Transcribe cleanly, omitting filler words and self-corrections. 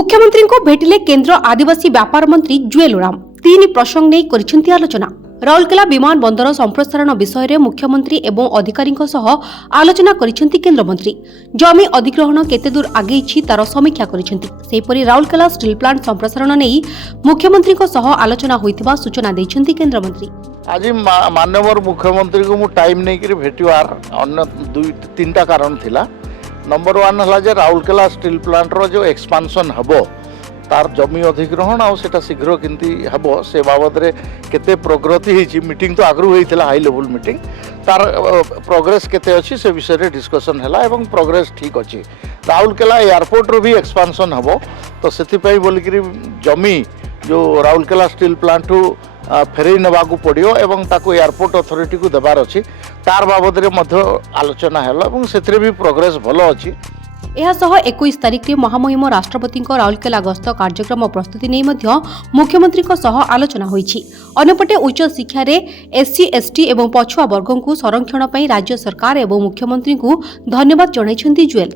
मुख्यमंत्री को भेटिले केंद्र आदिवासी व्यापार मंत्री जुएल ओराम तीन प्रसंग नहीं करिसेंती आलोचना। राउरकेला विमान बंदर संप्रसारण विषय में मुख्यमंत्री एवं अधिकारी आलोचना करिसेंती केंद्र मंत्री। जमी अधिग्रहण केते दूर आगेइछि तार समीक्षा करिसेंती। सेहीपरि राउरकेला स्टील प्लांट संप्रसारण नहीं मुख्यमंत्री आलोचना होइतिबा सूचना दैछंती केंद्र मंत्री। आज माननीय मुख्यमंत्री को टाइम नहीं भेटार अन्य दुई तीन कारण थिला। नंबर वन है राउरकेला स्टील प्लांट रो जो एक्सपांशन हबो तार जमी अधिग्रहण आटा शीघ्र केमती हम से बाबद रे केते प्रगति होती मीटिंग तो आगु होता हाई लेवल मीटिंग तार प्रोग्रेस केते अच्छी से विषय रे डिस्कशन है एवं प्रोग्रेस ठीक अच्छी। राउरकेला एयरपोर्ट रो भी एक्सपांशन हम तो से बोलिक जमी जो राउरकेला स्टील प्लांट फेरई नेबा पड़ो एवं ताको एयरपोर्ट अथॉरिटी को देवार अच्छी तार बाबद रे मध्य आलोचना है से भी प्रोग्रेस भल अच्छी। यह 21 तारिख में महामहिम राष्ट्रपति राउरकेला गस्त कार्यक्रम प्रस्तुति नहीं मुख्यमंत्री आलोचना होईछि। अन्यपटे उच्च शिक्षा रे एससी एसटी एवं पछुआ वर्ग को संरक्षण पर राज्य सरकार एवं मुख्यमंत्री को धन्यवाद जणाइछन्ती जुएल।